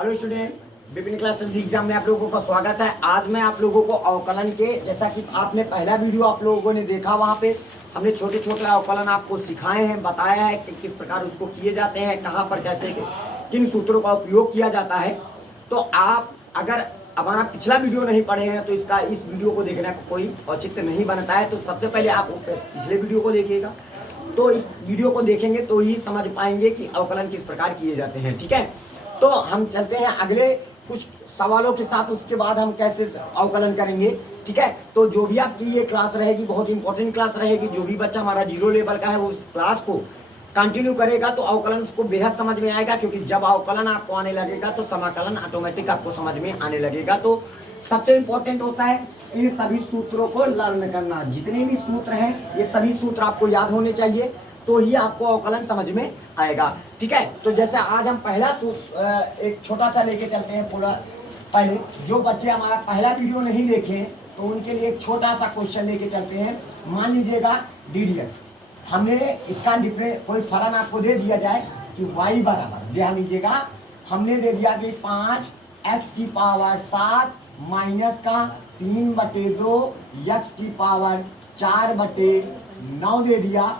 Hello student, विभिन्न classes exam में आप लोगों का स्वागत है। आज मैं आप लोगों को अवकलन के, जैसा कि आपने पहला वीडियो आप लोगों ने देखा, वहाँ पे हमने छोटे छोटे अवकलन आपको सिखाए हैं, बताया है कि किस प्रकार उसको किए जाते हैं, कहाँ पर कैसे किन सूत्रों का उपयोग किया जाता है। तो आप अगर हमारा पिछला वीडियो नहीं पढ़े हैं तो इस वीडियो को देखने का कोई औचित्य नहीं बनता है। तो सबसे पहले आप पिछले वीडियो को देखिएगा, तो इस वीडियो को देखेंगे तो ही समझ पाएंगे कि अवकलन किस प्रकार किए जाते हैं। ठीक है, तो हम चलते हैं अगले कुछ सवालों के साथ, उसके बाद हम कैसे अवकलन करेंगे। ठीक है, तो जो भी आपकी ये क्लास रहेगी बहुत इंपॉर्टेंट क्लास रहेगी। जो भी बच्चा हमारा 0 लेवल का है वो उस क्लास को कंटिन्यू करेगा तो अवकलन उसको बेहद समझ में आएगा, क्योंकि जब अवकलन आपको आने लगेगा तो समाकलन ऑटोमेटिक आपको समझ में आने लगेगा। तो सबसे इंपॉर्टेंट होता है इन सभी सूत्रों को लर्न करना। जितने भी सूत्र हैं ये सभी सूत्र आपको याद होने चाहिए, तो ही आपको अवकलन समझ में आएगा। ठीक है, तो जैसे आज हम पहला एक छोटा सा लेके चलते हैं। पूरा पहले जो बच्चे हमारा पहला वीडियो नहीं देखे तो उनके लिए एक छोटा सा क्वेश्चन लेके चलते हैं। मान लीजिएगा DDX, हमने इसका कोई फलन आपको दे दिया जाए कि y बराबर, ध्यान दीजिएगा, हमने दे दिया कि 5x की पावर 7 माइनस का 3/2 x की पावर 4/9 दे दिया,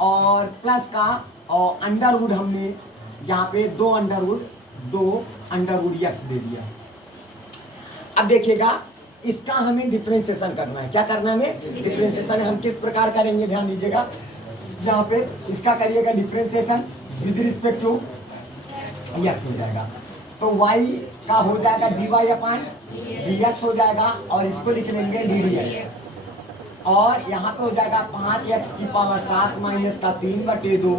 और प्लस का और अंडरवुड हमने यहाँ पे 2 अंडरवुड x दे दिया। अब देखिएगा इसका हमें डिफरेंशिएशन करना है। क्या करना है हमें? डिफरेंशिएशन हम किस प्रकार करेंगे, ध्यान दीजिएगा। यहाँ पे इसका करिएगा differentiation with respect to x हो जाएगा, तो y का हो जाएगा dy/dx हो जाएगा, और इसको लिख लेंगे ddx, और यहाँ पे हो जाएगा 5x की पावर 7 माइनस का 3/2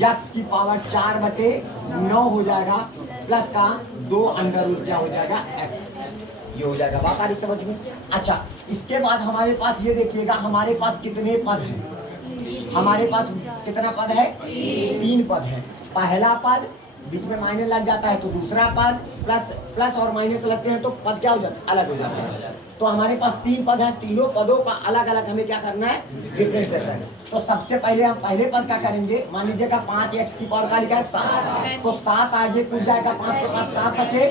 x की पावर 4/9 हो जाएगा, प्लस का 2 अंडरवुड क्या हो जाएगा x, ये हो जाएगा। बात आ रही समझ में? अच्छा, इसके बाद हमारे पास ये देखिएगा, हमारे पास कितने पद हैं। हमारे पास कितना पद है? 3 पद है। पहला पद बीच में माइनस लग जाता है तो दूसरा पद, प्लस और माइनस लगते हैं तो पद क्या हो जाता है? अलग हो जाता है। तो हमारे पास 3 पद हैं, तीनों पदों का अलग अलग हमें क्या करना है? डिफरेंशिएशन। तो सबसे पहले हम पहले पद का करेंगे। मान लीजिएगा 5x की पावर का लिखा है 7, तो 7 आगे कूद जाएगा, 5 के पास 7 बचे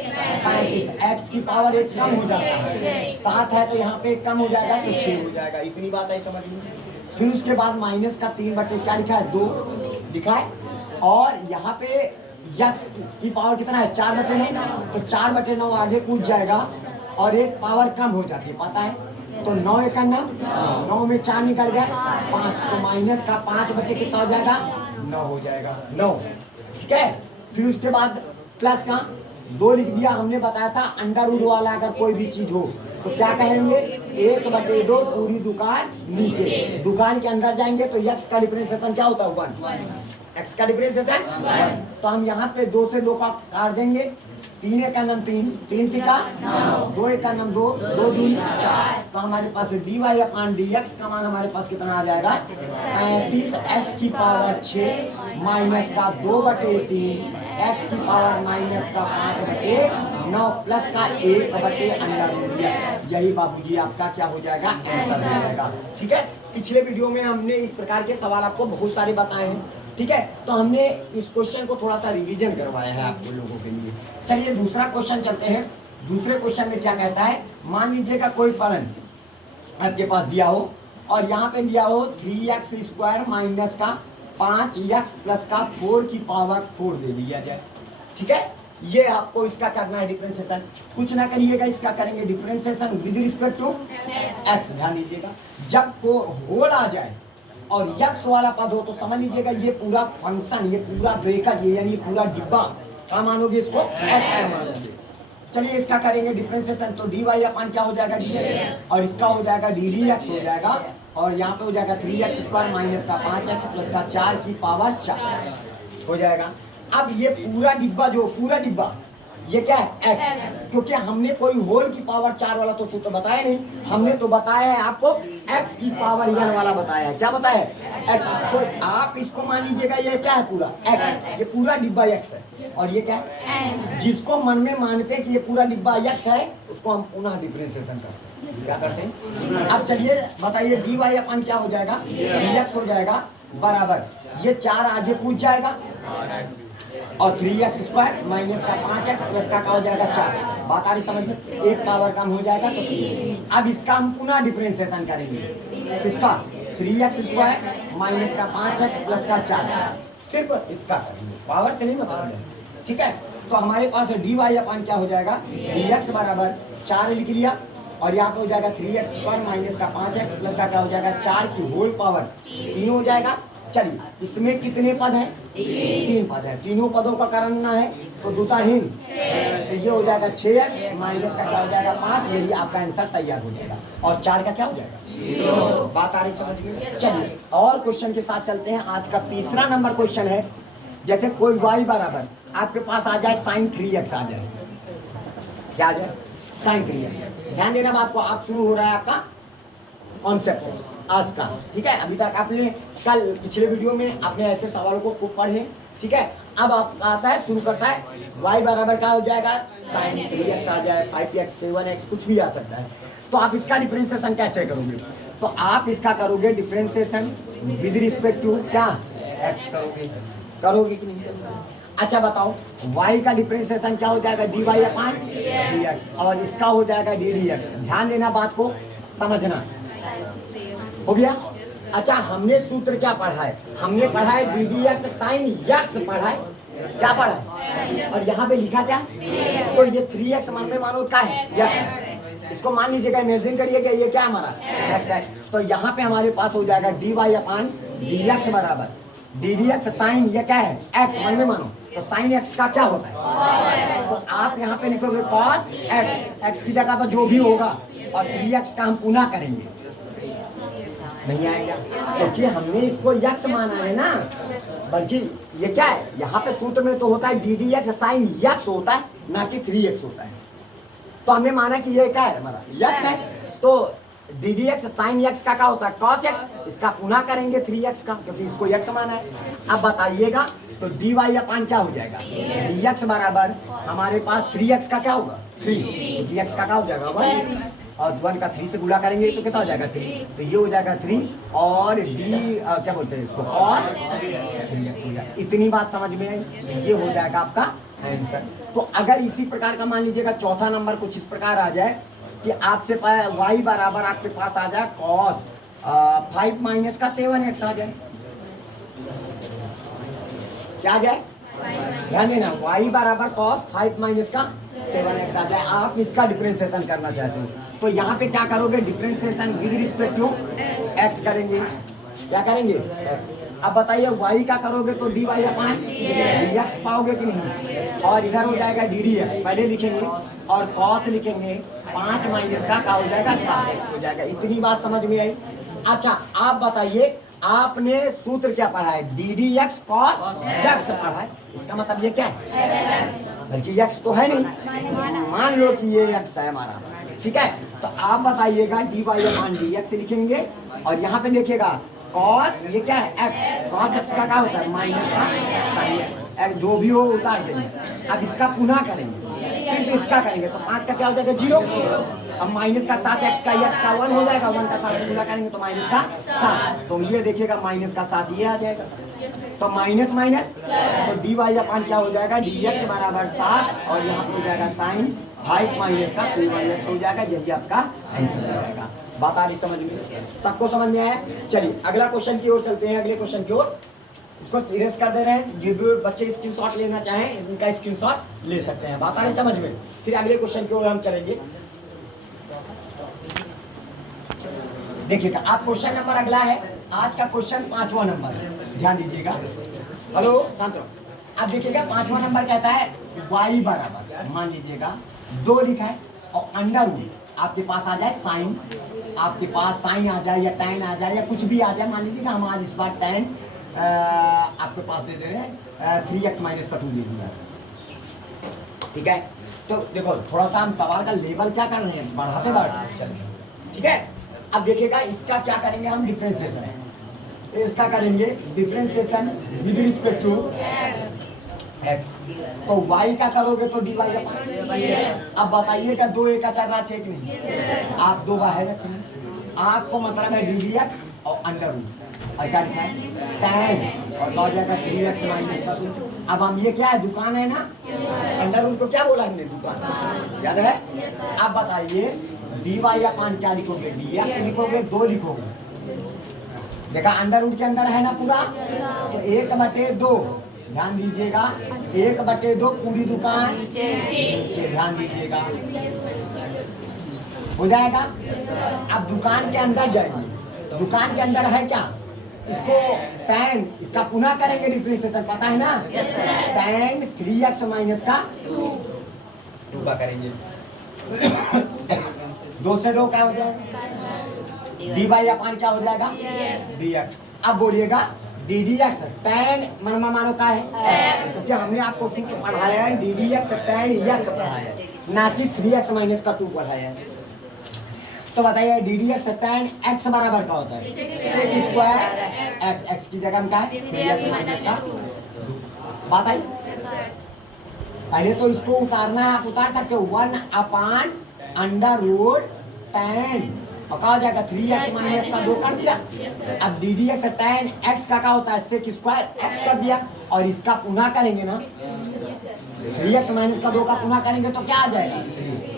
35, x की पावर 1 कम हो जाता है, 7 है तो यहाँ पे कम हो जाएगा तो 6 हो जाएगा। इतनी बात है समझ में? फिर उसके बाद माइनस का 3/, क्या लिखा है? 2 लिखा है, और यहाँ पे x की पावर कितना है? 4/9, तो 4/9 आगे कूद जाएगा और एक पावर कम हो जाती है, पता है? तो 9 एक 9 में 4 निकल गया 5, तो माइनस का 5/, कितना हो जाएगा? 9 हो जाएगा, 9। ठीक है, फिर उसके बाद प्लस का 2 लिख दिया। हमने बताया था अंडरवुड वाला अगर कोई भी चीज हो तो क्या कहेंगे? 1/2 पूरी दुकान नीचे, दुकान के अंदर जाएंगे तो x का डिफरेंशिएशन क्या होता है? 1। x का डिफरेंशिएशन, तो हम यहाँ पे 2 से 2 का काट देंगे। 3 एक 3, 3 तिका 2 एक 2, 2 दूनी 4, तो हमारे पास dy/dx का मान हमारे पास कितना आ जाएगा? 35x की पावर 6 माइनस का 2/3 x की पावर माइनस का 5/9 प्लस का 1/अंडरवुड। यही बाबूजी आपका क्या हो जाएगा? आंसर हो जाएगा। ठीक है, पिछले वीडियो में हमने इस प्रकार के सवाल आपको बहुत सारे बताए हैं। ठीक है, तो हमने इस क्वेश्चन को थोड़ा सा रिवीजन करवाया है आपको लोगों के लिए। चलिए दूसरा क्वेश्चन चलते हैं। दूसरे क्वेश्चन में क्या कहता है? मान लीजिएगा कोई फलन आपके पास दिया हो और यहाँ पे दिया हो 3x² माइनस का 5x प्लस का 4 की पावर 4 दे दिया जाए। ठीक है, ये आपको इसका करना है डिफरेंशिएशन। कुछ ना करिएगा, इसका करेंगे differentiation with respect to x। ध्यान दीजिएगा, जब को होल आ जाए और x वाला पद हो तो समझ लीजिएगा ये पूरा फंक्शन, ये पूरा ब्रैकेट, ये यानी पूरा डिब्बा क्या मानोगे? इसको x से मानोगे। चलिए इसका करेंगे डिफरेंशिएशन, तो dy/ क्या हो जाएगा? dx, और इसका हो जाएगा ddx हो जाएगा, और यहाँ पे हो जाएगा 3x² माइनस का 5x प्लस का 4 की पावर 4 हो जाएगा। अब ये पूरा डिब्बा, जो पूरा डिब्बा ये क्या है? x, क्योंकि हमने कोई होल की पावर 4 वाला तो सूत्र बताया नहीं, हमने तो बताया है आपको x की पावर n वाला बताया है। क्या बताया है? x। तो आप इसको मान लीजिएगा ये क्या है? पूरा x, ये पूरा डिब्बा x है, और ये क्या है? जिसको मन में मानते कि ये पूरा डिब्बा x है उसको हम पुनः डिफरेंशिएशन करते हैं। क्या करते हैं? अब चलिए बताइए dy/ क्या हो जाएगा? dx हो जाएगा बराबर, ये 4 आगे पूछ जाएगा और 3x² माइनस का 5x प्लस का क्या हो जाएगा 4। बात आ रही समझ में? एक पावर कम हो जाएगा तो 3। अब इसका हम पुनः डिफरेंशिएशन करेंगे। इसका 3x² माइनस का 5x प्लस का 4, सिर्फ इसका करेंगे, पावर से नहीं मतलब। ठीक है, तो हमारे पास dy अपन क्या हो जाएगा, dx बराबर 4 लिख लिया और यहाँ पे हो जाएगा 3x² माइनस का 5x प्लस का क्या हो जाएगा 4 की होल पावर 3 हो जाएगा। चलिए, इसमें कितने पद हैं? 3 पद है। तीनों पदों का करना है तो दूताहीन, तो ये हो जाएगा 6x माइनस का क्या हो जाएगा 5। यही आपका आंसर तैयार हो जाएगा। और 4 का क्या हो जाएगा? बात आ रही समझ में? चलिए और क्वेश्चन के साथ चलते हैं। आज का तीसरा नंबर क्वेश्चन है, जैसे कोई y बराबर आपके पास आ जाए sin 3x आ जाए। क्या आ जाए? sin 3x। ध्यान देना बात को, आप शुरू हो रहा है आपका कॉन्सेप्ट आज का। ठीक है, अभी तक आपने कल पिछले वीडियो में आपने ऐसे सवालों को खूब पढ़े। ठीक है, अब आप आता है शुरू करता है y बराबर क्या हो जाएगा sin 3x आ जाए, 5x 7x कुछ भी आ सकता है। तो आप इसका डिफरेंशिएशन कैसे करोगे? तो आप इसका करोगे डिफरेंशिएशन विद रिस्पेक्ट टू क्या x करोगे कि नहीं? अच्छा बताओ, y का डिफरेंशिएशन क्या हो जाएगा dy/dx और इसका हो जाएगा ddx। ध्यान देना बात को समझना। हो गया? अच्छा, हमने सूत्र क्या पढ़ा है? हमने पढ़ा है ddx sin x पढ़ा है। क्या पढ़ा है? और यहाँ पे लिखा क्या? तो ये 3x मन में मानो क्या है x। इसको मान लीजिएगा, इमेजिन करिएगा ये क्या हमारा x है। तो यहाँ पे हमारे पास हो जाएगा dy/dx बराबर ddx sin ये क्या है x मन में मानो। तो sin x का क्या होता है? तो आप यहाँ पे लिखोगे cos x की जगह पर जो भी होगा और 3x का हम पुनः करेंगे। नहीं आएगा क्योंकि हमने इसको x माना है ना, बल्कि ये क्या है यहाँ पे सूत्र में तो होता है ddx sin x होता है, ना कि 3x होता है। तो हमने माना कि ये क्या है हमारा x है, तो ddx sin x का क्या होता है cos x। इसका पुनः करेंगे 3x का, क्योंकि इसको x माना है। अब बताइएगा तो dy/अपन क्या हो जाएगा dx बराबर हमारे पास 3x का क्या होगा 3, तो dx का क्या हो जाएगा 1 और 1 का 3 से गुणा करेंगे तो कितना हो जाएगा 3, तो ये हो जाएगा 3 और क्या बोलते हैं इसको cos 3x हो जाएगा। इतनी बात समझ में आई? ये हो जाएगा आपका आंसर। तो अगर इसी प्रकार का मान लीजिएगा चौथा नंबर कुछ इस प्रकार आ जाए कि आपसे y बराबर आपके पास आ जाए cos 5 माइनस का 7x आ जाए। क्या आ जाए? ध्यान देना, y बराबर cos 5 माइनस का 7x आ जाए। आप इसका डिफरेंशिएशन करना चाहते हो तो यहाँ पे क्या करोगे differentiation with respect to x करेंगे। क्या करेंगे? अब बताइए y का करोगे तो dy/dx पाओगे कि नहीं, और इधर हो जाएगा ddx पहले लिखेंगे और cos लिखेंगे 5 माइनस का क्या हो जाएगा 7x हो जाएगा। इतनी बात समझ में आई? अच्छा आप बताइए, आपने सूत्र क्या पढ़ा है ddx cos x पढ़ा है, इसका मतलब ये क्या है? बल्कि x तो है नहीं, मान लो कि ये x है हमारा। ठीक है, तो आप बताइएगा dy/dx लिखेंगे और यहाँ पे देखिएगा cos ये क्या है x, cos x का क्या होता है माइनस का sin x, जो भी हो उतार देंगे। अब इसका पुनः करेंगे, सिर्फ इसका करेंगे तो 5 का क्या हो जाएगा 0। अब माइनस का 7x का x का 1 हो जाएगा, 1 का 7 से गुणा करेंगे तो माइनस का 7, तो ये देखिएगा माइनस का 7 ये आ जाएगा। तो माइनस माइनस तो dy/अपन क्या हो जाएगा dx बराबर 7 और यहाँ पे हो जाएगा sin 5 माइनस का 7x हो जाएगा। यही आपका आंसर हो जाएगा। बात आ रही समझ में? सबको समझ में आया? चलिए अगला क्वेश्चन की ओर चलते हैं। अगले क्वेश्चन की ओर इसको सीरियस कर दे रहे हैं, जो भी बच्चे स्क्रीनशॉट लेना चाहें इनका स्क्रीनशॉट ले सकते हैं। बात आ रही समझ में? फिर अगले क्वेश्चन की ओर हम चलेंगे। देखिएगा आप क्वेश्चन नंबर अगला है, आज का क्वेश्चन 5वां नंबर, ध्यान दीजिएगा। हेलो शांत रहो। अब देखिएगा 5वां नंबर कहता है y बराबर मान लीजिएगा 2 लिखा है और अंडर रूट आपके पास आ जाए साइन, आपके पास साइन आ जाए या tan आ जाए या कुछ भी आ जाए। मान लीजिएगा हम आज इस बार tan आपके पास दे दे रहे हैं 3x माइनस का 2 दे दिया। ठीक है, तो देखो थोड़ा सा हम सवाल का लेवल क्या कर रहे हैं बढ़ाते बढ़ाते चलिए। ठीक है, अब देखिएगा इसका क्या करेंगे हम डिफरेंशिएशन, इसका करेंगे differentiation with respect to x। तो y का करोगे तो dy। अब बताइएगा 2 एक का राशि है कि नहीं, आप 2 बाहर रखेंगे, आपको मतलब है ddx और अंडर रूट और क्या लिखा है tan और हो जाएगा 3x माइनस का 2। अब हम ये क्या है, दुकान है ना, अंडर रूट को क्या बोला हमने, दुकान, याद है। अब बताइए dy अपान क्या लिखोगे, dx लिखोगे, 2 लिखोगे। देखा अंडर रूट के अंदर है ना पूरा, तो 1/2, ध्यान दीजिएगा, 1/2 पूरी दुकान नीचे, ध्यान दीजिएगा, हो जाएगा। अब दुकान के अंदर जाएंगे, दुकान के अंदर है क्या, इसको tan, इसका पुनः करेंगे डिफरेंशिएशन, पता है ना, tan 3x माइनस का 2 का करेंगे। 2 से 2 क्या हो जाएगा, dy अपान क्या हो जाएगा, dx। अब बोलिएगा ddx tan मानो का है, क्योंकि हमने आपको सूत्र पढ़ाया है ddx tan x पढ़ाया है, ना कि 3x माइनस का 2 पढ़ाया है। तो बताइए ddx tan x बराबर का होता है sec स्क्वायर x, x की जगह में क्या है 3x माइनस का 2। बात आई, पहले तो इसको उतारना है, आप उतार सकते हो 1/√tan, और क्या हो जाएगा 3x माइनस का 2 कर दिया। अब ddx tan x का क्या होता है sec स्क्वायर x कर दिया, और इसका पुनः करेंगे ना 3x माइनस का 2 का पुनः करेंगे तो क्या आ जाएगा,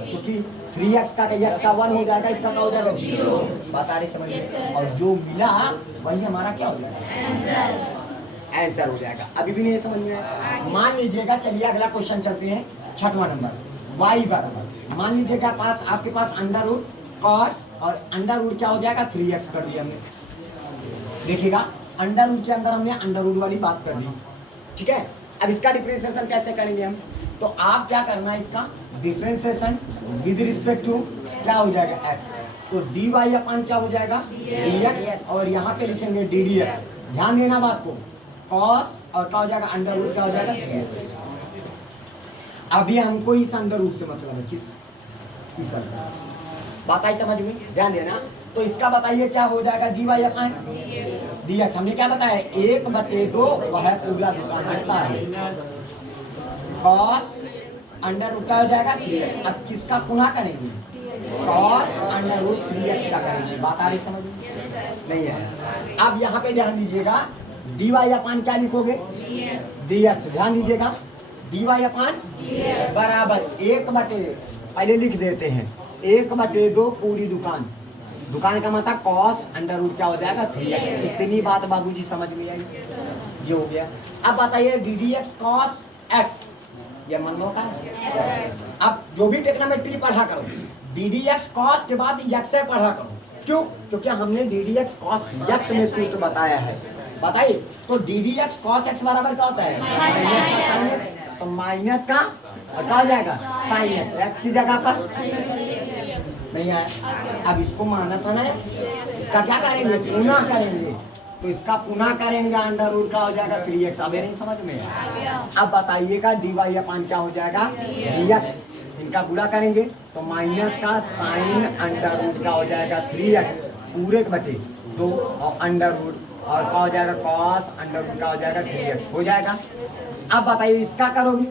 क्योंकि 3x का x का 1 हो जाएगा, इसका क्या हो जाएगा 0। बात आ रही समझ में, और जो मिला वही हमारा क्या हो जाएगा, आंसर हो जाएगा। अभी भी नहीं समझ में आया, मान लीजिएगा, चलिए अगला क्वेश्चन चलते हैं, 6वां नंबर, y बराबर, मान लीजिएगा पास आपके पास अंडर रूट cos, और अंडर रूट क्या हो जाएगा 3x कर दिया हमने। देखिएगा अंडर रूट के अंदर हमने अंडर रूट वाली बात कर दी, ठीक है। अब इसका डिफरेंशिएशन कैसे करेंगे हम, तो आप क्या करना है, इसका डिफरेंशिएशन विद रिस्पेक्ट टू क्या हो जाएगा x, तो dy अपान क्या हो जाएगा dx, और यहाँ पे लिखेंगे ddx, ध्यान देना बात को, cos और क्या हो जाएगा अंडर रूट क्या हो जाएगा 3x। अभी हमको इस अंडर रूट से मतलब है, किस इस अंडर, बात आई समझ में, ध्यान देना। तो इसका बताइए क्या हो जाएगा dy अपान dx, हमने क्या बताया 1/2 वह पूरा दुकान रहता है, cos अंडर रूट का हो जाएगा 3x। अब किसका पुनः करेंगे, cos अंडर रूट 3x का करेंगे। बात आ रही समझ में, नहीं है। अब यहाँ पे ध्यान दीजिएगा dy अपान क्या लिखोगे dx, ध्यान दीजिएगा dy अपान बराबर 1/, पहले लिख देते हैं 1/2 पूरी दुकान, दुकान का मतलब cos अंडर रूट क्या हो जाएगा 3x। इतनी बात बाबूजी समझ में आई, ये हो गया। अब बताइए ddx cos x, ये मन लो का। अब जो भी टेक्नोमेट्री पढ़ा करो ddx cos के बाद x से पढ़ा करो, क्यों, क्योंकि हमने ddx cos x में सूत्र बताया है। बताइए तो ddx cos x बराबर क्या होता है माइनस, तो माइनस का क्या हो जाएगा sin x, x की जगह पर नहीं आया। अब इसको माना था ना x, इसका क्या करेंगे पुनः करेंगे, तो इसका पुनः करेंगे अंडर रूट का हो जाएगा 3x। अब नहीं समझ में, अब बताइएगा dy अपान क्या हो जाएगा dx, इनका गुणा करेंगे तो माइनस का साइन अंडर रूट का हो जाएगा 3x पूरे के बटे 2, और अंडर रूट और क्या हो जाएगा cos अंडर रूट का हो जाएगा 3x हो जाएगा। अब बताइए इसका करोगे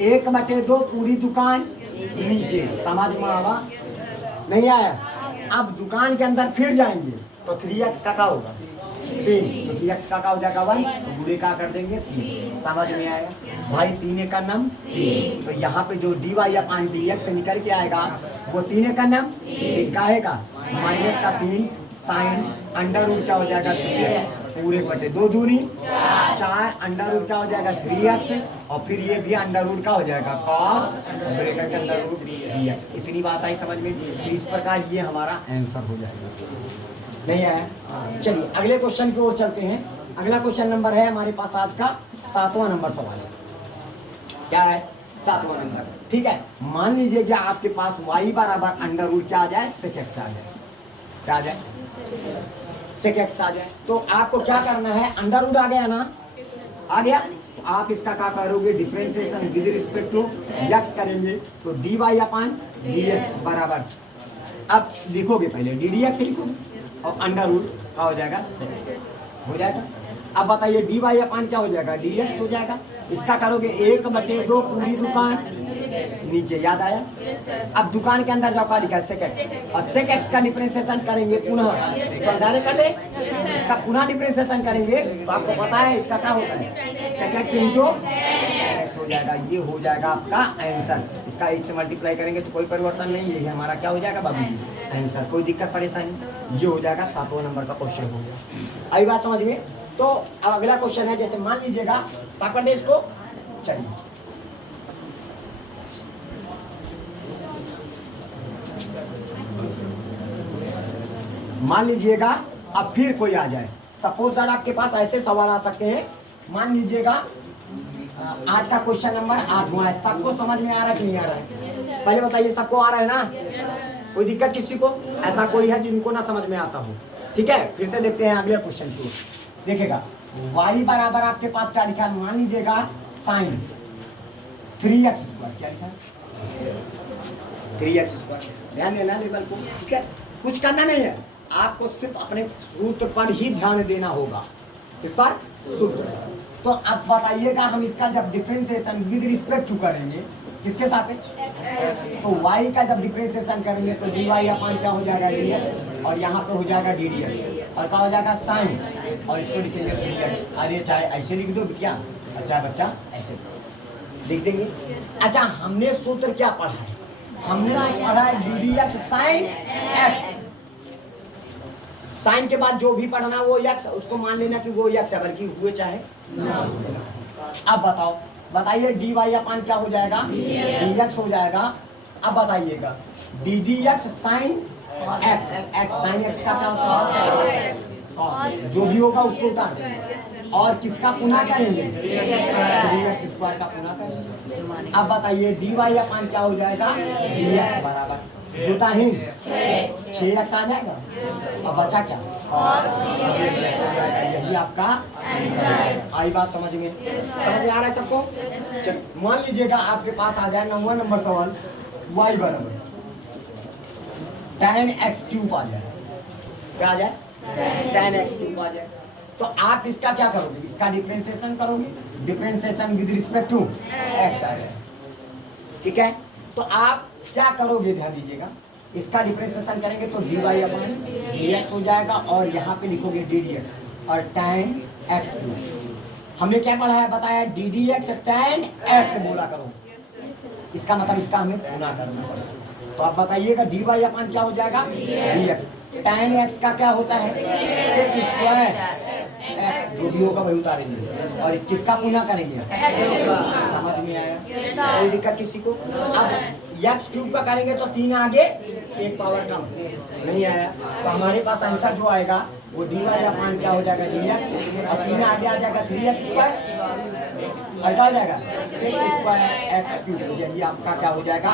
1/2 पूरी दुकान नीचे, समझ में आवा नहीं आया। अब दुकान के अंदर फिर जाएंगे तो 3x का क्या होगा 3, तो 3x का क्या हो जाएगा 1, तो गुणे का कर देंगे 3। समझ में आएगा भाई, 3 का नम 3, तो यहाँ पे जो dy अपान dx से निकल के आएगा वो 3 का नम 3 का है माइनस का 3 साइन अंडर रूट क्या हो जाएगा 3x पूरे बटे 2 दूनी 4 अंडर रूट क्या हो जाएगा 3x, और फिर ये भी अंडर रूट का हो जाएगा cos ब्रैकेट के अंदर रूट 3x। इतनी बात आई समझ में, तो इस प्रकार ये हमारा आंसर हो जाएगा। नहीं है, चलिए अगले क्वेश्चन की ओर चलते हैं। अगला क्वेश्चन नंबर है हमारे पास आज का 7वां नंबर सवाल है। क्या है 7वां नंबर, ठीक है। मान लीजिए कि आपके पास y बराबर अंडर रूट क्या आ जाए sec x आ जाए, क्या आ जाए sec x आ जाए। तो आपको क्या करना है, अंडर रूट आ गया ना, आ गया, तो आप इसका क्या करोगे differentiation with respect to x करेंगे, तो dy अपान dx बराबर, अब लिखोगे पहले ddx लिखोगे और अंडर रूट का हो जाएगा sec हो जाएगा। अब बताइए dy अपान क्या हो जाएगा dx हो जाएगा, इसका करोगे 1/2 पूरी दुकान नीचे, याद आया? अब दुकान के अंदर जाओ, का लिखा है सेक एक्स, और सेक एक्स का डिफरेंशिएशन करेंगे पुनः, कर ले इसका पुनः डिफरेंशिएशन करेंगे तो आपको पता है इसका क्या होता है, सेक एक्स इंटू एक्स हो जाएगा। ये हो जाएगा आपका आंसर। इसका 1 से मल्टीप्लाई करेंगे तो कोई परिवर्तन नहीं, यही हमारा क्या हो जाएगा बाबू जी, आंसर। कोई दिक्कत परेशानी? ये हो जाएगा 7वां नंबर का क्वेश्चन हो गया। आई बात समझ में? तो अब अगला क्वेश्चन है, जैसे मान लीजिएगा साकरडेस को, चलिए मान लीजिएगा अब फिर कोई आ जाए, सपोज दैट आपके पास ऐसे सवाल आ सकते हैं। मान लीजिएगा आज का क्वेश्चन नंबर 8वां है, सबको समझ में आ रहा है कि नहीं आ रहा है? पहले बताइए, सबको आ रहा है ना? कोई दिक्कत किसी को? ऐसा कोई है जिनको ना समझ में आता हो? ठीक है, फिर से देखते हैं अगले क्वेश्चन को। देखिएगा y बराबर आपके पास क्या लिखा है, मान लीजिएगा साइन 3x², क्या लिखा है 3x²। ध्यान देना लेवल को, ठीक है, कुछ करना नहीं है, आपको सिर्फ अपने सूत्र पर ही ध्यान देना होगा। इस पर सूत्र। तो अब बताइएगा हम इसका जब डिफरेंशिएशन विद रिस्पेक्ट टू करेंगे, किसके सापेक्ष? तो y का जब डिफरेंशिएशन करेंगे तो dy अपॉन क्या हो जाएगा dx, और यहाँ पे हो जाएगा ddx, और क्या हो जाएगा साइन, और इसको लिखेंगे 3x। अरे चाहे ऐसे लिख दो बिटिया, चाहे बच्चा ऐसे लिख देंगे। अच्छा, हमने सूत्र क्या पढ़ा है? हमने पढ़ा है ddx साइन x। साइन के बाद जो भी पढ़ना वो x, उसको मान लेना कि वो x है, बल्कि हुए चाहे। अब बताओ, बताइए dy अपन क्या हो जाएगा, dx हो जाएगा। अब बताइएगा ddx sine x, x sine x का क्या होगा, जो भी होगा उसको उतार देंगे, और किसका पुनः करेंगे, dx² का पुनः करेंगे। अब बताइए dy अपन क्या हो जाएगा, dx बराबर दुताहीन 6x आ जाएगा। अब बचा क्या, यही आपका आंसर। आई बात समझ में? समझ में आ रहा है सबको? चल मान लीजिएगा आपके पास आ जाएगा 9वां नंबर सवाल, y बराबर tan x³ आ जाए। क्या आ जाए, tan x³ आ जाए। तो आप इसका क्या करोगे, इसका डिफरेंशिएशन करोगे, differentiation with respect to x आ जाए। ठीक है, तो आप क्या करोगे, ध्यान दीजिएगा, इसका डिफरेंशिएशन करेंगे तो dy अपॉन dx हो जाएगा, और यहाँ पे लिखोगे ddx और tan x³। हमने क्या पढ़ा है, बताया ddx tan x बोला करो, इसका मतलब इसका हमें गुना करना पड़ेगा। तो आप बताइएगा dy अपॉन क्या हो जाएगा, dx। tan x का क्या होता है, x, जो भी होगा वही उतारेंगे, और किसका पुनः करेंगे, समझ में आया? कोई दिक्कत किसी को? अब x³ का करेंगे तो 3 आगे 1 पावर कम, नहीं आया, तो हमारे पास आंसर जो आएगा वो dy अपॉन क्या हो जाएगा, dx, और 3 आगे आ जाएगा 3x², और क्या हो जाएगा x²। यही आपका क्या हो जाएगा,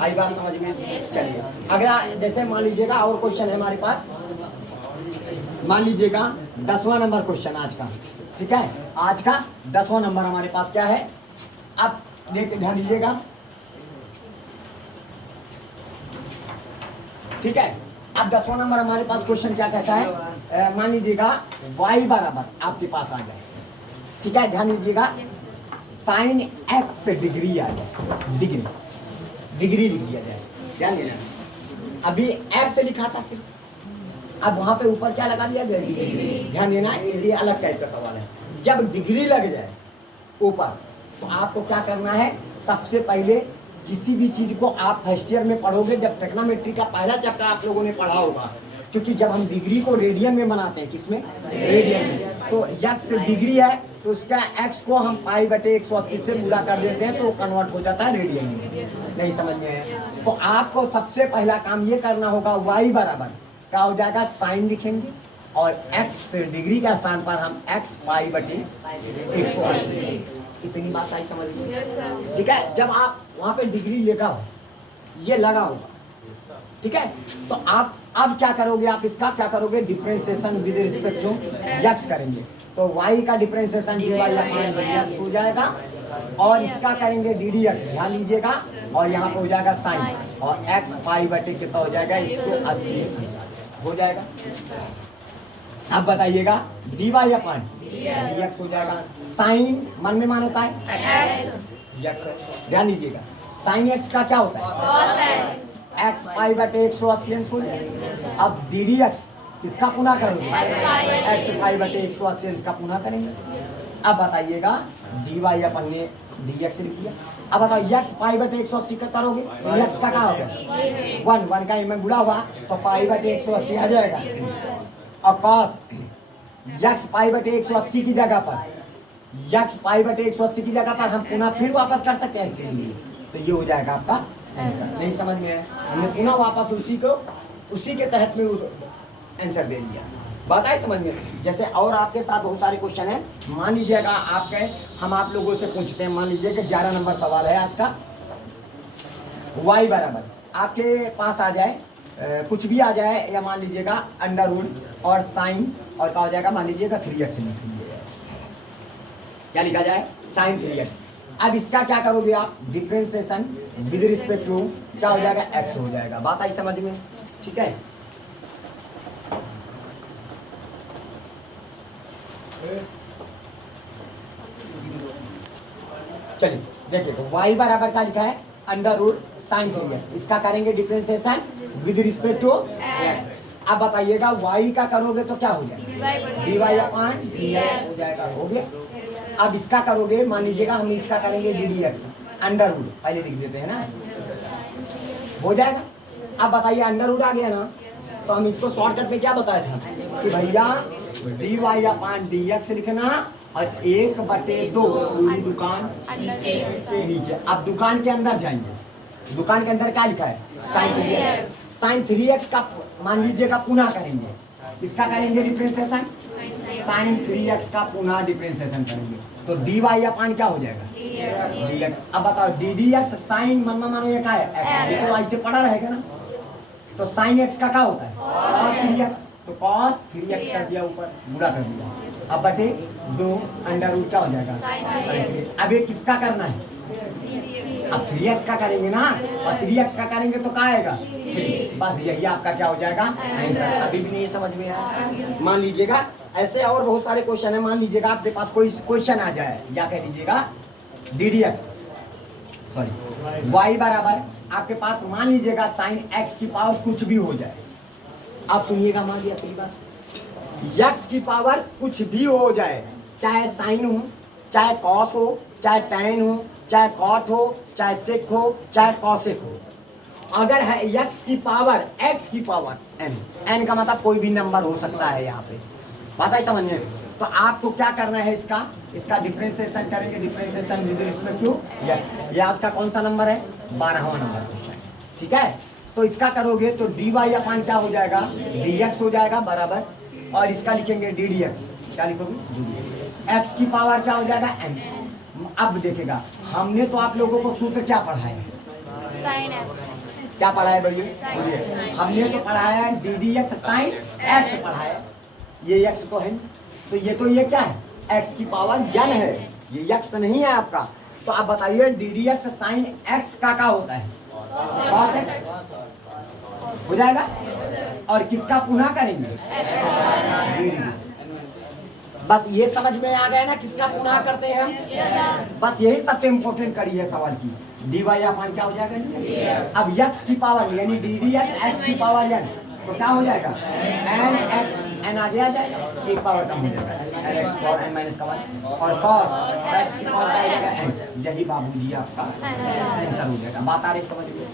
आई बात समझ में? चलिए अगला, जैसे मान लीजिएगा और क्वेश्चन है हमारे पास, मान लीजिएगा 10वां नंबर क्वेश्चन आज का। ठीक है, आज का 10वां नंबर हमारे पास क्या है, अब देख ध्यान दीजिएगा। ठीक है, अब 10वां नंबर हमारे पास क्वेश्चन क्या कहता है, मान लीजिएगा y बराबर आपके पास आ जाए। ठीक है, ध्यान दीजिएगा साइन x डिग्री आ जाए, डिग्री लिख दिया जाए। ध्यान देना, अभी x लिखा था सिर्फ, अब वहां पे ऊपर क्या लगा दिया गया, डिग्री। ध्यान देना, ये अलग टाइप का सवाल है। जब डिग्री लग जाए ऊपर तो आपको क्या करना है, सबसे पहले किसी भी चीज को आप फर्स्ट ईयर में पढ़ोगे, जब ट्रिग्नोमेट्री का पहला चैप्टर आप लोगों ने पढ़ा होगा, क्योंकि जब हम डिग्री को रेडियन में बनाते हैं, किसमें, रेडियन में, तो x डिग्री है तो उसका x को हम π/180 से पूरा कर देते हैं तो कन्वर्ट हो जाता है रेडियन में। नहीं समझ में है? तो आपको सबसे पहला काम ये करना होगा, y बराबर क्या हो जाएगा, साइन लिखेंगे, और x डिग्री का स्थान पर हम x π/180। इतनी बात आई समझ में? ठीक है, जब आप वहां पे डिग्री लेगा हो, ये लगा होगा, ठीक है, तो आप अब क्या करोगे, आप इसका क्या करोगे, differentiation with respect to x करेंगे, तो y का डिफरेंशिएशन dy अपॉन dx हो जाएगा, और इसका करेंगे ddx, ध्यान लीजिएगा, और यहाँ पे हो जाएगा साइन, और x π/, कितना हो जाएगा, इसको 80 हो जाएगा। अब बताइएगा dy अपन dx हो जाएगा। साइन मन में मान होता है x, ध्यान दीजिएगा साइन x का क्या होता है x पाई बटे 180 फुल। अब ddx किसका पुनः करेंगे x पाई बटे 180 का पुनः करेंगे। अब बताइएगा dy अपन ने dx लिख दिया। अब बताओ x पाई बटे 180 का करोगे तो x का क्या हो गया 1 का में गुणा हुआ तो पाई बटे 180 आ जाएगा। अब cos x पाई बटे 180 की जगह पर x पाई बटे 180 की जगह पर हम पुनः फिर वापस कर सकते हैं x, तो ये हो जाएगा आपका आंसर। नहीं समझ में है, हमने पुनः वापस उसी के तहत में आंसर दे दिया। बात आई समझ में। जैसे और आपके साथ बहुत सारे क्वेश्चन है। मान लीजिएगा आपके हम आप लोगों से पूछते हैं, मान लीजिए कि 11 नंबर सवाल है आज का। y बराबर आपके पास आ जाए कुछ भी आ जाए, या मान लीजिएगा अंडर रूट और साइन और क्या हो जाएगा मान लीजिएगा 3x लिख लीजिएगा। क्या लिखा जाए साइन 3x। अब इसका क्या करोगे आप डिफरेंशिएशन विद रिस्पेक्ट टू क्या हो जाएगा x हो जाएगा। बात आई समझ में, ठीक है। चलिए देखिए तो y बराबर क्या लिखा है अंडर रूट साइन 3x। इसका करेंगे differentiation with respect to x। अब बताइएगा y का करोगे तो क्या हो जाएगा dy अपॉन dx हो जाएगा, हो गया। अब इसका करोगे मान लीजिएगा हम इसका करेंगे ddx अंडर रूट, पहले लिख देते हैं ना, हो जाएगा। अब बताइए अंडर रूट आ गया ना, तो हम इसको शॉर्टकट में क्या बताया था कि भैया dy अपॉन dx लिखना और 1/2 पूरी दुकान नीचे। अब दुकान के अंदर जाएंगे, दुकान के अंदर क्या लिखा है साइन 3x। साइन 3x का मान लीजिएगा पुनः करेंगे, इसका करेंगे डिफरेंशिएशन साइन 3x का पुनः डिफरेंशिएशन करेंगे तो dy अपॉन क्या हो जाएगा dx। अब बताओ ddx साइन मानो ये क्या है ये तो ऐसे पढ़ा रहेगा ना, तो साइन x का क्या होता है cos 3x, तो cos 3x कर दिया ऊपर गुणा कर दिया। अब बटे 2 अंडर रूट क्या हो जाएगा। अब ये किसका करना है, अब 3x का करेंगे ना, और 3x का करेंगे तो क्या आएगा 3। बस यही आपका क्या हो जाएगा आंसर। अभी भी नहीं समझ में आया। मान लीजिएगा ऐसे और बहुत सारे क्वेश्चन है। मान लीजिएगा आपके पास कोई क्वेश्चन आ जाए, या कह लीजिएगा ddx सॉरी y बराबर आपके पास मान लीजिएगा साइन x की पावर कुछ भी हो जाए। आप सुनिएगा, मान लिया सही बात, x की पावर कुछ भी हो जाए, चाहे साइन हो, चाहे कॉस हो, चाहे टैन हो, चाहे कॉट हो, चाहे सेक हो, चाहे कॉसेक हो। अगर है x की पावर n का मतलब कोई भी नंबर हो सकता है यहाँ पे, बात है समझने। तो आपको क्या करना है, इसका डिफरेंशिएशन करेंगे, differentiation with respect to x। ये आज का कौन सा नंबर है 12वां नंबर क्वेश्चन, ठीक है। तो इसका करोगे तो dy अपॉन क्या हो जाएगा dx हो जाएगा बराबर, और इसका लिखेंगे ddx, क्या लिखोगे x की पावर क्या हो जाएगा n। अब देखेगा हमने तो आप लोगों को सूत्र क्या पढ़ाया है, क्या पढ़ाया भैया, हमने तो पढ़ाया है ddx साइन x पढ़ाया, ये x तो है, तो ये क्या है x की पावर n है, ये x नहीं है आपका। तो आप बताइए ddx साइन x का क्या होता है cos x हो जाएगा, और किसका पुनः करेंगे बस ये समझ में आ गया ना किसका पुनः करते हैं हम। बस यही सबसे इम्पोर्टेंट कड़ी है सवाल की, dy अपॉन क्या हो जाएगा अब x की पावर यानी ddx x की पावर n, तो क्या हो जाएगा n आगे आ जाएगा, एक पावर कम हो जाएगा x पावर n माइनस का 1, और cos x की पावर क्या हो जाएगा n। यही बाबूजी आपका आंसर हो जाएगा। बात आ रही समझ में,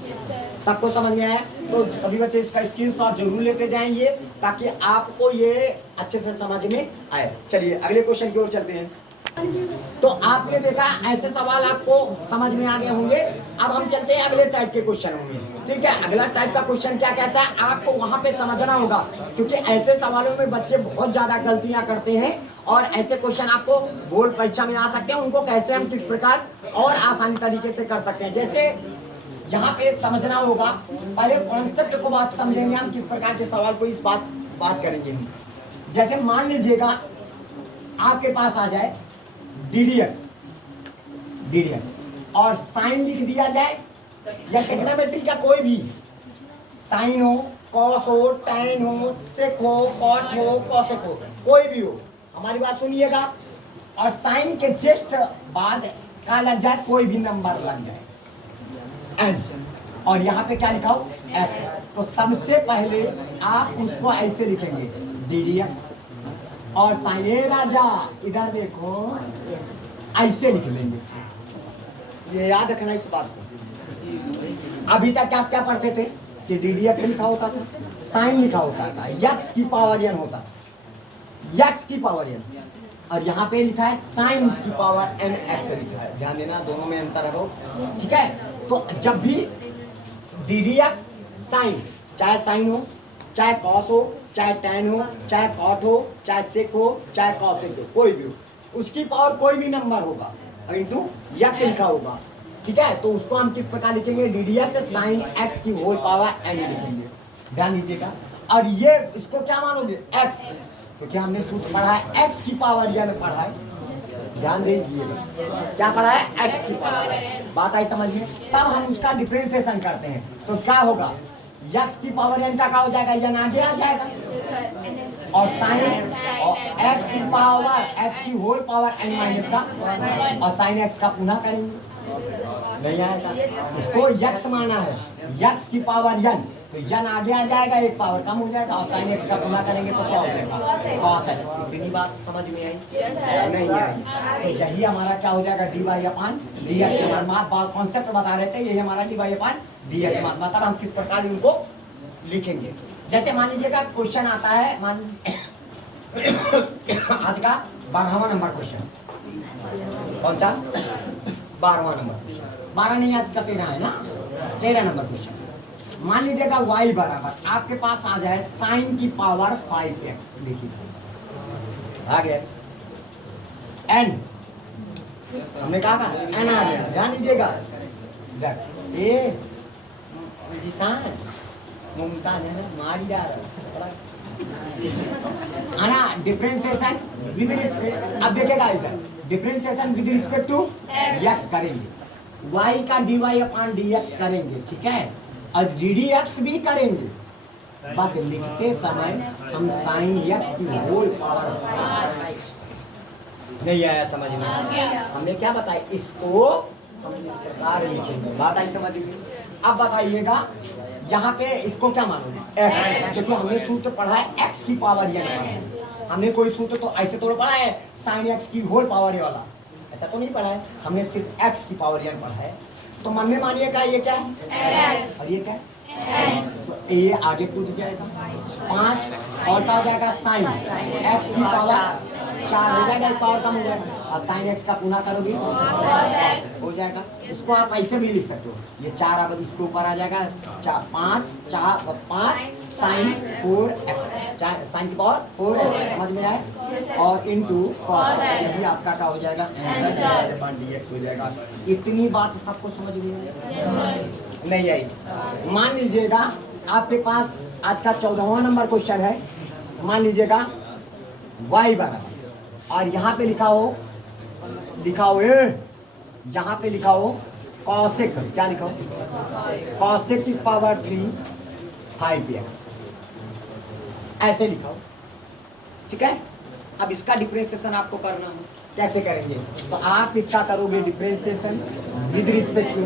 सबको समझ में आया। तो सभी बच्चे इसका स्क्रीनशॉट जरूर लेते जाएंगे ताकि आपको ये अच्छे से समझ में आए। चलिए अगले क्वेश्चन की ओर चलते हैं। तो आपने देखा ऐसे सवाल आपको समझ में आ गए होंगे। अब हम चलते हैं अगले टाइप के क्वेश्चन होंगे, ठीक है। अगला टाइप का क्वेश्चन क्या कहता है आपको वहां पे समझना होगा, क्योंकि ऐसे सवालों में बच्चे बहुत ज्यादा गलतियां करते हैं, और ऐसे क्वेश्चन आपको बोर्ड परीक्षा में आ सकते हैं। उनको कैसे हम किस प्रकार और आसानी तरीके से कर सकते हैं, जैसे यहाँ पे समझना होगा। पहले कॉन्सेप्ट को बात समझेंगे हम, किस प्रकार के सवाल को इस बात करेंगे हम। जैसे मान लीजिएगा आपके पास आ जाए ddx और साइन लिख दिया जाए, या टेक्नोमेट्री का कोई भी साइन हो, कॉस हो, टैन हो, सेक हो, कॉट हो, कॉसेक हो, कोई भी हो, हमारी बात सुनिएगा। और साइन के जस्ट बाद क्या लग जाए, कोई भी नंबर लग जाए एन, और यहाँ पे क्या लिखा हो एक्स, तो सबसे पहले आप उसको ऐसे लिखेंगे डी डी एक्स, और साइन ए राजा इधर देखो ऐसे लिख लेंगे। ये याद रखना इस बात को। अभी तक आप क्या पढ़ते थे कि डी डी एक्स लिखा होता था, साइन लिखा होता था, यक्स की पावर एन होता, यक्स की पावर एन, और यहाँ पे लिखा है साइन की पावर एन एक्स लिखा है। ध्यान देना, दोनों में अंतर है, ठीक है। तो जब भी डी डी एक्स साइन, चाहे साइन हो, चाहे कॉस हो, चाहे टैन हो, चाहे कॉट हो, चाहे सेक हो, चाहे कॉसेक हो, कोई भी हो, उसकी पावर कोई भी नंबर होगा इंटू यक्स लिखा होगा, ठीक है। तो उसको हम किस प्रकार लिखेंगे, D d x sine x की होल पावर एन लिखेंगे। ध्यान दीजिएगा। और ये इसको क्या मानोगे एक्स, क्योंकि हमने सूत्र पढ़ा है एक्स की पावर एन पढ़ा है, ध्यान दीजिएगा, क्या पढ़ा है एक्स की पावर, बात आई समझ में। तब हम उसका डिफरेंशिएशन करते हैं, तो क्या होगा, एक्स की पावर एन का क्या हो जाएगा, एन आगे आ जाएगा, और साइन और एक्स की पावर एक्स की होल पावर एन माइनस का, और साइन एक्स का पुनः करेंगे, नहीं आएगा। इसको यक्स माना है, यक्स की पावर एन, तो एन आगे आ जाएगा, एक पावर कम हो जाएगा, और साइन एक्स का पुनः करेंगे तो क्या हो जाएगा, कॉस एक्स। इतनी बात समझ में आई, नहीं आई? तो यही हमारा क्या हो जाएगा, डी वाई अपान डी एक्स। बात कॉन्सेप्ट बता रहे थे, यही हमारा डी वाई अपान डी एक्स, मतलब हम किस प्रकार इनको लिखेंगे। जैसे मान लीजिएगा क्वेश्चन आता है, मान आज का 12वां नंबर क्वेश्चन, कौन सा 12वां नंबर, 12 नहीं आज का 13 है ना, 13 नंबर क्वेश्चन। मान लीजिएगा y बराबर आपके पास आ जाए साइन की पावर 5x, देखिए आ गया n, हमने कहा था n आ गया, ध्यान दीजिएगा। ए जिसान मुमताज है ना, मार जा रहा डिफरेंशिएशन विद रिस्पेक्ट, अब देखिएगा इधर differentiation with respect to x करेंगे, y का dy अपान dx करेंगे, ठीक है, और ddx भी करेंगे। बस लिखते समय हम साइन x की होल पावर, नहीं आया समझ में, हमने क्या बताया, इसको हम इस प्रकार लिखेंगे, बात आई समझ में। अब बताइएगा यहाँ पे इसको क्या मानोगे x, क्योंकि हमने सूत्र पढ़ा है x की पावर एन, हमने कोई सूत्र तो ऐसे तो पढ़ा है साइन x की होल पावर वाला, ऐसा तो नहीं पढ़ा है, हमने सिर्फ x की पावर एन पढ़ा है। तो मन में मानिएगा ये क्या है, और ये क्या है, तो ये आगे कूद जाएगा 5, और क्या हो जाएगा साइन x की पावर 4 हो जाएगा, एक पावर कम हो जाएगा, और साइन एक्स का पुनः करोगे हो जाएगा। इसको आप ऐसे भी लिख सकते हो, ये 4 अब इसके ऊपर आ जाएगा, 5 साइन 4x, साइन की पावर 4x, समझ में आए, और इनटू कॉस, यही आपका क्या हो जाएगा dx हो जाएगा। इतनी बात सबको समझ में नहीं आई। मान लीजिएगा आपके पास आज का 14वां नंबर क्वेश्चन है, मान लीजिएगा y बराबर, और यहाँ पे लिखा हो यहाँ पे लिखा हो कॉसेक, क्या लिखा हो कॉसेक की पावर 3 5x, ऐसे लिखा हो, ठीक है। अब इसका डिफरेंशिएशन आपको करना है, कैसे करेंगे, तो आप इसका करोगे डिफरेंशिएशन विद रिस्पेक्ट टू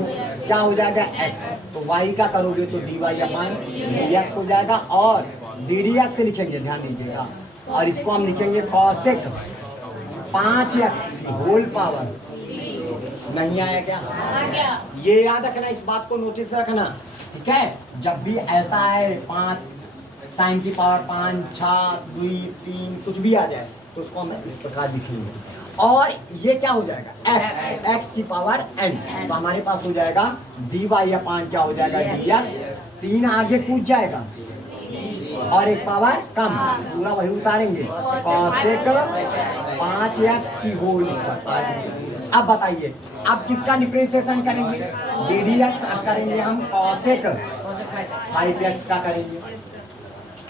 क्या हो जाएगा x, तो y का करोगे तो dy अपान dx हो जाएगा, और ddx से लिखेंगे, ध्यान दीजिएगा, और इसको हम लिखेंगे कॉसेक 5x होल पावर, नहीं आया क्या, ये याद रखना, इस बात को नोटिस रखना, ठीक है। जब भी ऐसा है 5 साइन की पावर 5 6 2 3 कुछ भी आ जाए, तो उसको हम इस प्रकार लिखेंगे, और ये क्या हो जाएगा x की पावर n, तो हमारे पास हो जाएगा dy अपान क्या हो जाएगा dx, 3 आगे कूद जाएगा, और एक पावर कम, पूरा वही उतारेंगे, कॉसेक 5x की होल। अब बताइए अब किसका डिफरेंशिएशन करेंगे, ddx करेंगे हम कॉसेक 5x का करेंगे,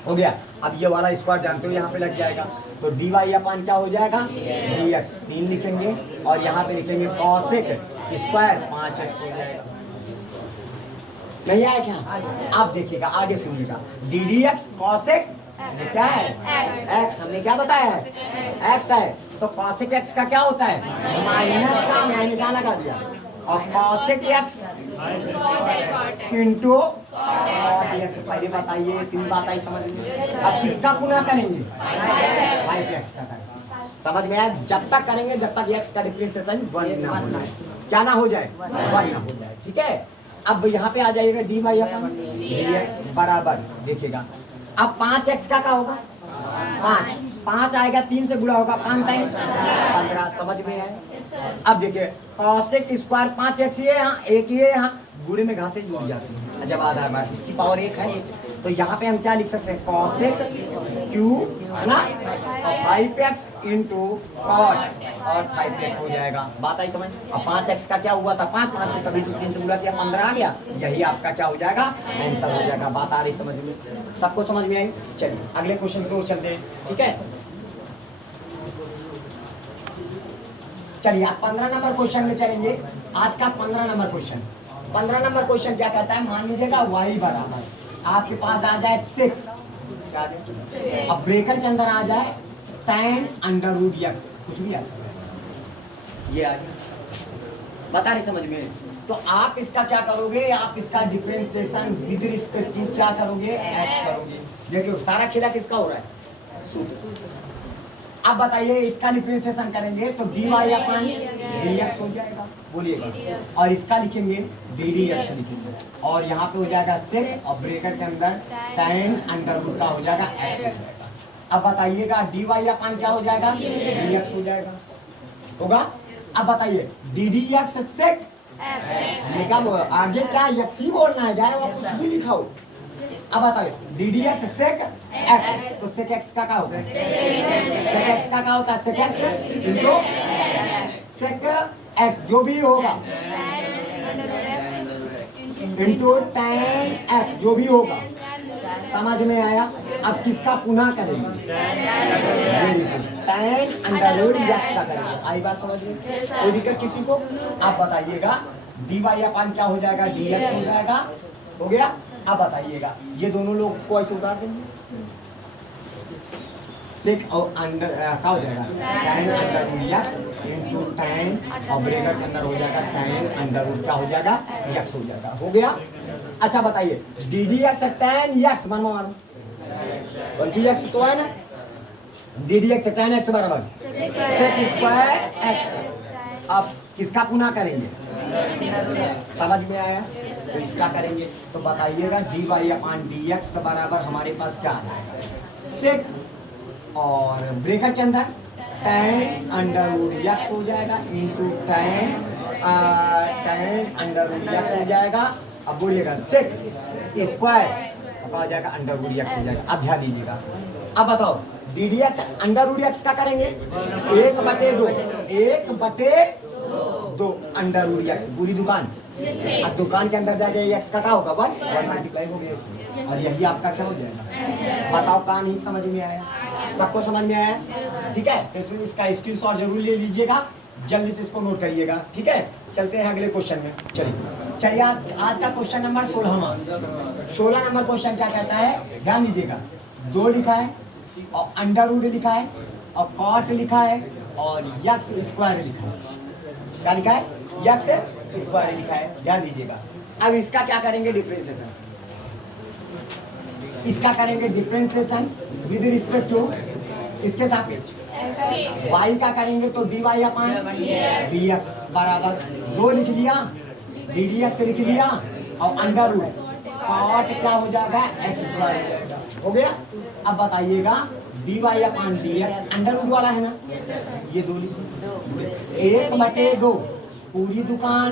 हो गया। अब ये वाला स्क्वायर जानते हो यहाँ पे लग जाएगा, तो dy अपान क्या हो जाएगा dx, 3 लिखेंगे, और यहाँ पे लिखेंगे कॉसेक स्क्वायर 5x हो जाएगा, नहीं आया क्या? आप देखिएगा, आगे सुनिएगा। डी डी एक्स कॉसेक क्या है? एक्स। हमने क्या बताया है? एक्स है। तो कॉसेक एक्स का क्या होता है? माइनस का माइनस का लगा दिया, और cosec x into cot x. पहले बताइए, इतनी बात आई समझ में? अब किसका गुना करेंगे? फाइव एक्स का करेंगे। समझ में आया? जब तक करेंगे जब तक एक्स का डिफरेंशिएशन 1 ना हो जाए। क्या ना हो जाए? 1 ना हो जाए। ठीक है। अब यहाँ पे आ जाइएगा डी वाई अपन डी एक्स बराबर, देखिएगा अब 5x का होगा? 5 आएगा, 3 से गुणा होगा, 5 टाइम 15। समझ में है? अब देखिए कॉसेक स्क्वायर 5x ये यहाँ, एक ये यहाँ, गुणे में घाते जुड़ जाते हैं जब आधा बार, इसकी पावर 1 है। तो यहाँ पे हम क्या लिख सकते हैं? कॉसेक क्यू ना 5x इंटू कॉट, और 5x हो जाएगा। बात आई समझ? और 5x का क्या हुआ था? 5 को कभी 3 से गुणा किया, 15 आ गया। यही आपका क्या हो जाएगा? आंसर हो जाएगा। बात आ रही समझ में? सबको समझ में आई? चलिए अगले क्वेश्चन की ओर चलते हैं। ठीक है, चलिए आप 15 नंबर क्वेश्चन में चलेंगे। आज का 15 नंबर क्वेश्चन, 15 नंबर क्वेश्चन क्या कहता है? मान लीजिएगा y बराबर आपके पास आ जाए 6, क्या आ जाए? अब ब्रेकर के अंदर आ जाए tan अंडर रूट x, कुछ भी आ सकता है, ये आ जाए। बता रहे समझ में? तो आप इसका क्या करोगे? आप इसका डिफरेंशिएशन विद रिस्पेक्ट टू क्या करोगे? x करोगे। देखिए सारा खेला किसका हो रहा है? सूत्र। अब बताइए इसका डिफरेंशिएशन करेंगे तो dy अपन dx हो जाएगा, बोलिएगा, और इसका लिखेंगे डी डी एक्स लिखेंगे, और यहाँ पे हो जाएगा सेक, और ब्रेकेट के अंदर tan अंडर रूट का हो जाएगा x हो जाएगा। अब बताइएगा dy अपन क्या हो जाएगा? dx हो जाएगा, होगा। अब बताइए डी डी एक्स सेक, क्या आगे क्या x ही बोलना है, जाए वो कुछ भी लिखा हो। अब बताइए d d x sec x, तो सेक एक्स का क्या होता है? सेक एक्स का क्या होता है? Sec x into sec x जो भी होगा इंटू tan एक्स जो भी होगा। समझ में आया? अब किसका पुनः करेंगे? tan अंडर रूट एक्स का करेंगे। आई बात समझ में? कोई दिक्कत किसी को? आप बताइएगा डी वाई अपन क्या हो जाएगा? डी एक्स हो जाएगा, हो गया। अब बताइएगा ये दोनों लोग को ऐसे उतार देंगे, सेक और अंडर क्या हो जाएगा? tan under root x into tan, और ब्रेकेट के अंदर हो जाएगा tan अंडर रूट क्या हो जाएगा? एक्स हो जाएगा, हो गया। अच्छा बताइए d d x tan x मानो मानो, बल्कि एक्स तो है ना, D d x tan x बराबर सेक स्क्वायर एक्स। अब किसका पुनः करेंगे? समझ में आया? तो इसका करेंगे तो बताइएगा डी वाई अपन डी एक्स बराबर हमारे पास क्या आ जाएगा? सेक, और ब्रेकेट के अंदर tan अंडर रूट एक्स हो जाएगा into tan under root x हो जाएगा। अब बोलिएगा सेक स्क्वायर आ जाएगा अंडर रूट एक्स हो जाएगा। अब ध्यान दीजिएगा, अब बताओ d d x under root x का करेंगे 1/2, 1/2 अंडर रूट एक्स पूरी दुकान। अब दुकान के अंदर जाके एक्स का क्या होगा? 1 मल्टीप्लाई हो गया इसमें, और यही आपका क्या हो जाएगा? बताओ कहाँ नहीं समझ में आया? सबको समझ में आया? ठीक है, तो इसका स्क्रीनशॉट जरूर ले लीजिएगा, जल्दी से इसको नोट करिएगा। ठीक है, चलते हैं अगले क्वेश्चन में। चलिए आज का क्वेश्चन नंबर 16 नंबर क्वेश्चन क्या कहता है? ध्यान दीजिएगा, 2 लिखा है और अंडर रूट लिखा है और कॉट लिखा है और एक्स स्क्वायर लिखा है। क्या लिखा है? एक्स स्क्वायर लिखा है, ध्यान दीजिएगा। अब इसका क्या करेंगे? डिफरेंशिएशन। इसका करेंगे डिफरेंशिएशन विद रिस्पेक्ट टू इसके सापेक्ष y का करेंगे तो dy अपन dx बराबर 2 लिख लिया, डी डी एक्स लिख लिया, और अंडर रूट कॉट क्या हो जाएगा? एक्स स्क्वायर हो जाएगा, हो गया। अब बताइएगा dy अपन dx अंडर रूट वाला है ना, ये 2 लिख 1/2 पूरी दुकान।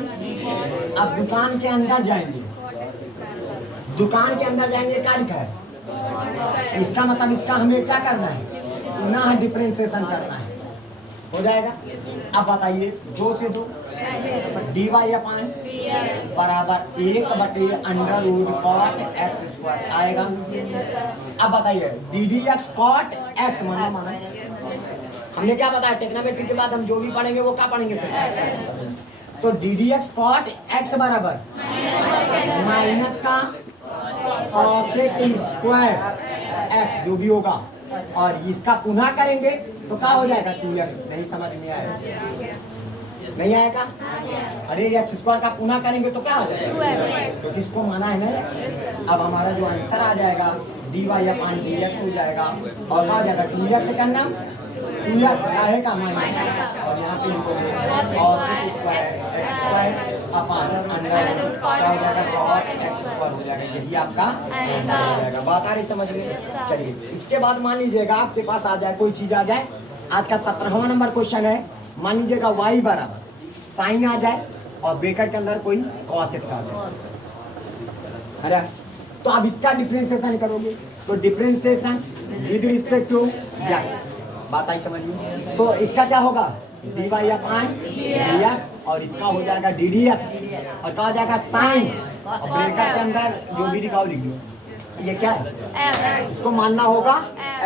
अब दुकान के अंदर जाएंगे, दुकान के अंदर जाएंगे, क्या लिखा है? इसका मतलब इसका हमें क्या करना है? पुनः डिफरेंशिएशन करना है, हो जाएगा। अब बताइए 2 से 2 dy अपन बराबर 1/2 under root cot x square आएगा। अब बताइए d d x cot x माना हमने क्या बताया? टेक्नोमेट्री के बाद हम जो भी पढ़ेंगे वो क्या पढ़ेंगे? तो तो d d x cot x बराबर माइनस का कॉसेक स्क्वायर एक्स जो भी होगा, और इसका पुनः करेंगे तो क्या हो जाएगा 2x। नहीं समझ में आया? नहीं आएगा? अरे एक्स स्क्वायर का पुनः करेंगे तो क्या हो जाएगा? तो किसको माना है ना x। अब हमारा जो आंसर आ जाएगा dy अपॉन dx हो जाएगा, और क्या हो जाएगा 2x करना 2x आएगा माइनस, और यहाँ पे लिखोगे cos square x square upon under क्या हो जाएगा cot x स्क्वायर हो जाएगा। यही आपका आंसर हो जाएगा। बात आ रही समझ में? चलिए इसके बाद मान लीजिएगा आपके पास आ जाए कोई चीज आ जाए। आज का 17वां नंबर क्वेश्चन है। मान लीजिएगा y बराबर साइन आ जाए और ब्रैकेट के अंदर कोई cos x आ जाए। अरे तो आप इसका डिफरेंशिएशन करोगे, तो differentiation with respect to x। बात आई समझ में? तो इसका क्या होगा dy अपॉन dx, और इसका हो जाएगा डी डी एक्स, और क्या हो जाएगा साइन, और ब्रैकेट के अंदर जो भी लिखा हो लिख लो। ये क्या है? इसको मानना होगा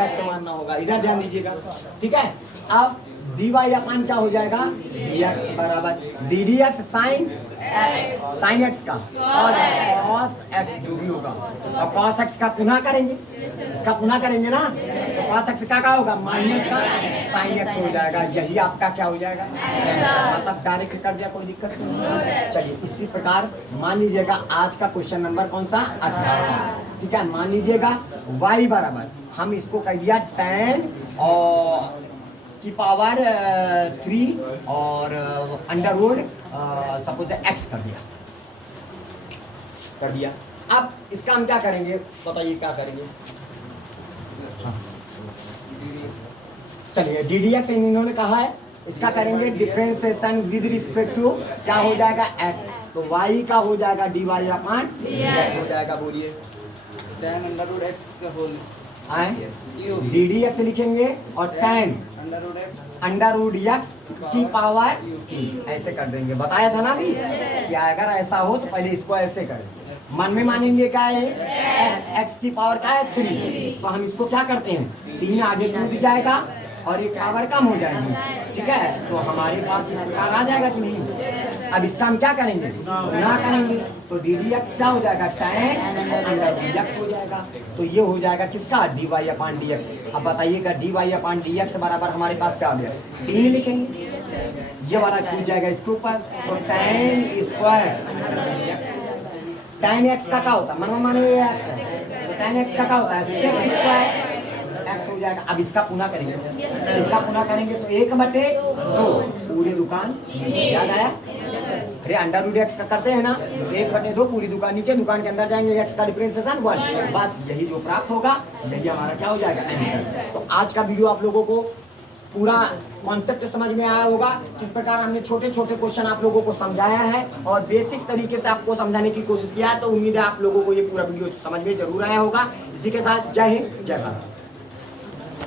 x मानना होगा। इधर ध्यान दीजिएगा, ठीक है। अब dy अपॉन क्या हो जाएगा dx बराबर d d x sine x का और cos x जो भी होगा, और cos x का पुनः करेंगे, इसका पुनः करेंगे ना, तो cos x का क्या होगा माइनस का sin x हो जाएगा। यही आपका क्या हो जाएगा, मतलब डायरेक्ट कर दिया, कोई दिक्कत नहीं। चलिए इसी प्रकार मान लीजिएगा आज का क्वेश्चन नंबर कौन सा 18, ठीक है। मान लीजिएगा y बराबर हम इसको कह दिया tan और की पावर 3 और अंडर रूट सपोज x कर दिया। अब इसका हम क्या करेंगे बताइए, क्या करेंगे? हाँ। चलिए डी डी एक्स इन्होंने कहा है, इसका करेंगे डिफरेंशिएशन विद रिस्पेक्ट टू क्या हो जाएगा x, तो y का हो जाएगा डी वाई अपॉन हो जाएगा। बोलिए tan अंडर रूट x का होल डी डी एक्स लिखेंगे और tan अंडर रूट एक्स की पावर ऐसे कर देंगे। बताया था ना अभी कि अगर ऐसा हो तो पहले इसको ऐसे करें। मन में मानेंगे क्या है x की पावर क्या है 3, तो हम इसको क्या करते हैं 3 आगे कूद जाएगा और एक पावर कम हो जाएगी, ठीक है। तो हमारे पास इस प्रकार आ जाएगा कि नहीं। अब इसका हम क्या करेंगे ना करेंगे, तो डी डी एक्स क्या हो जाएगा tan अंडर रूट एक्स हो जाएगा। तो ये हो जाएगा किसका d y upon d x. अब बताइएगा d y upon d x बराबर हमारे पास क्या आ गया 3 लिखेंगे, ये वाला कूद जाएगा इसके ऊपर, तो tan स्क्वायर tan x का क्या होता है मन माने ये x है, तो tan x का क्या होता है sec स्क्वायर x हो जाएगा। अब इसका पुनः करेंगे, इसका पुनः करेंगे तो 1/2 पूरी दुकान याद आया। अरे अंडर रूट एक्स का करते हैं ना, 1/2 पूरी दुकान नीचे, दुकान के अंदर जाएंगे x का डिफरेंशिएशन 1, बस यही जो प्राप्त होगा यही हमारा क्या हो जाएगा आंसर। तो आज का वीडियो आप लोगों को पूरा कॉन्सेप्ट समझ में आया होगा, किस प्रकार हमने छोटे छोटे क्वेश्चन आप लोगों को समझाया है और बेसिक तरीके से आपको समझाने की कोशिश किया है। तो उम्मीद है आप लोगों को ये पूरा वीडियो समझ में जरूर आया होगा। इसी के साथ जय हिंद जय भारत।